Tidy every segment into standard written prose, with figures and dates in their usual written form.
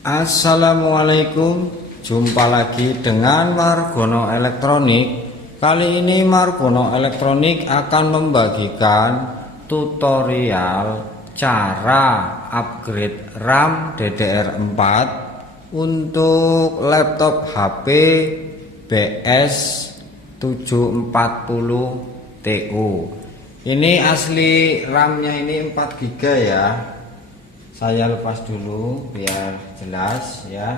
Assalamualaikum, jumpa lagi dengan Margono Elektronik. Kali ini Margono Elektronik akan membagikan tutorial cara upgrade RAM DDR4 untuk laptop HP BS740TU. Ini asli RAM-nya ini 4 GB ya. Saya lepas dulu biar jelas ya.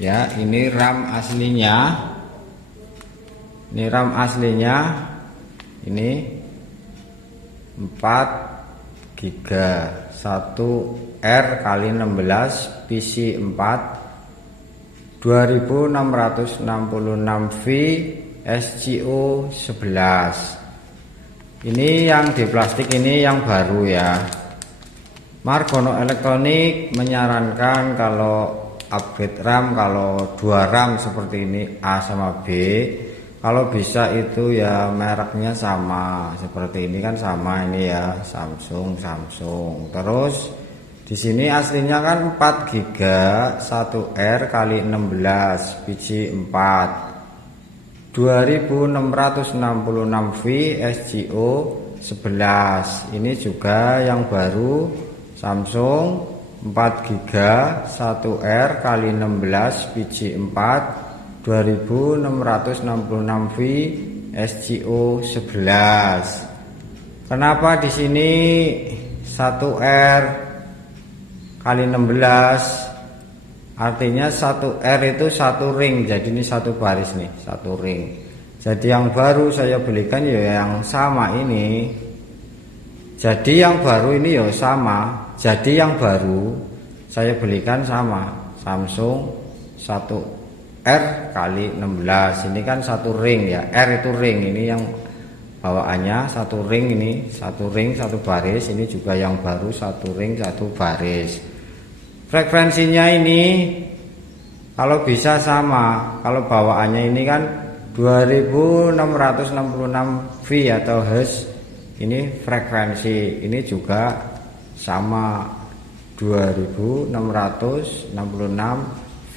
Ya, ini RAM aslinya. Ini RAM aslinya. Ini 4 GB 1R kali 16 PC 4 2666V SGO 11. Ini yang di plastik, ini yang baru ya. Margono Elektronik menyarankan kalau upgrade RAM, kalau 2 RAM seperti ini A sama B, kalau bisa itu ya mereknya sama seperti ini kan, sama ini ya, Samsung. Terus di sini aslinya kan 4 GB 1R kali 16 PC 4 2666V SGO 11. Ini juga yang baru, Samsung 4 GB 1R kali 16 PC 4 2666V SGO 11. Kenapa di sini 1R kali 16? Artinya 1R itu 1 ring, jadi ini 1 baris nih, 1 ring. Jadi yang baru saya belikan ya yang sama ini. Jadi yang baru ini ya sama. Jadi yang baru saya belikan sama, Samsung 1R kali 16. Ini kan 1 ring ya, R itu ring. Ini yang bawaannya 1 ring, ini 1 ring 1 baris. Ini juga yang baru 1 ring 1 baris. Frekuensinya ini kalau bisa sama. Kalau bawaannya ini kan 2666V atau Hz. Ini frekuensi, ini juga sama 2666V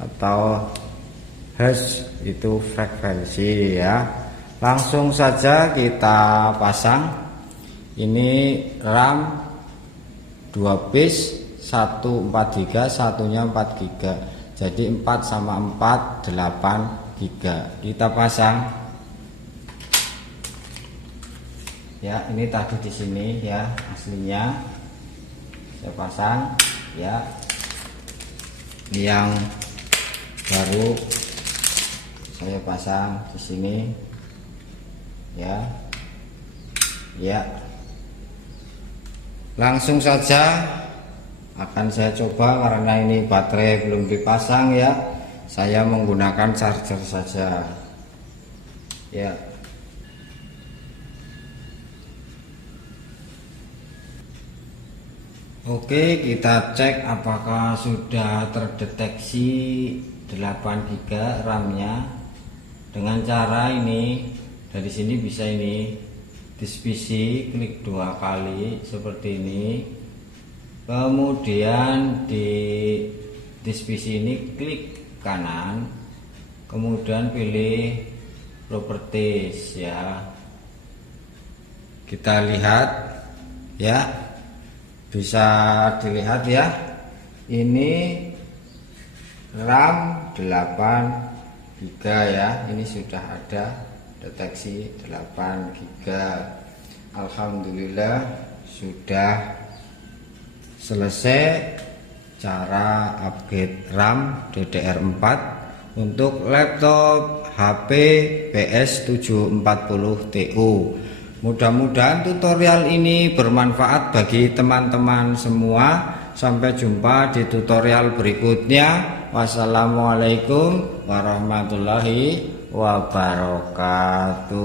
atau Hz, itu frekuensi ya. Langsung saja kita pasang. Ini RAM 2 piece, 1 4 GB, satunya 4 GB. Jadi 4 sama 4 8 GB. Kita pasang. Ya, ini tadi di sini ya aslinya saya pasang ya. Ini yang baru saya pasang di sini ya. Ya, langsung saja akan saya coba, karena ini baterai belum dipasang ya, saya menggunakan charger saja ya. Oke, kita cek apakah sudah terdeteksi 8 GB RAM-nya dengan cara ini. Dari sini bisa ini disk PC, klik 2 kali seperti ini. Kemudian di disk PC ini klik kanan, kemudian pilih properties ya. Kita lihat ya. Bisa dilihat ya, ini RAM 8 GB ya. Ini sudah ada deteksi 8 GB. Alhamdulillah sudah selesai cara upgrade RAM DDR4 untuk laptop HP BS740TU. Mudah-mudahan tutorial ini bermanfaat bagi teman-teman semua. Sampai jumpa di tutorial berikutnya. Wassalamualaikum warahmatullahi wabarakatuh.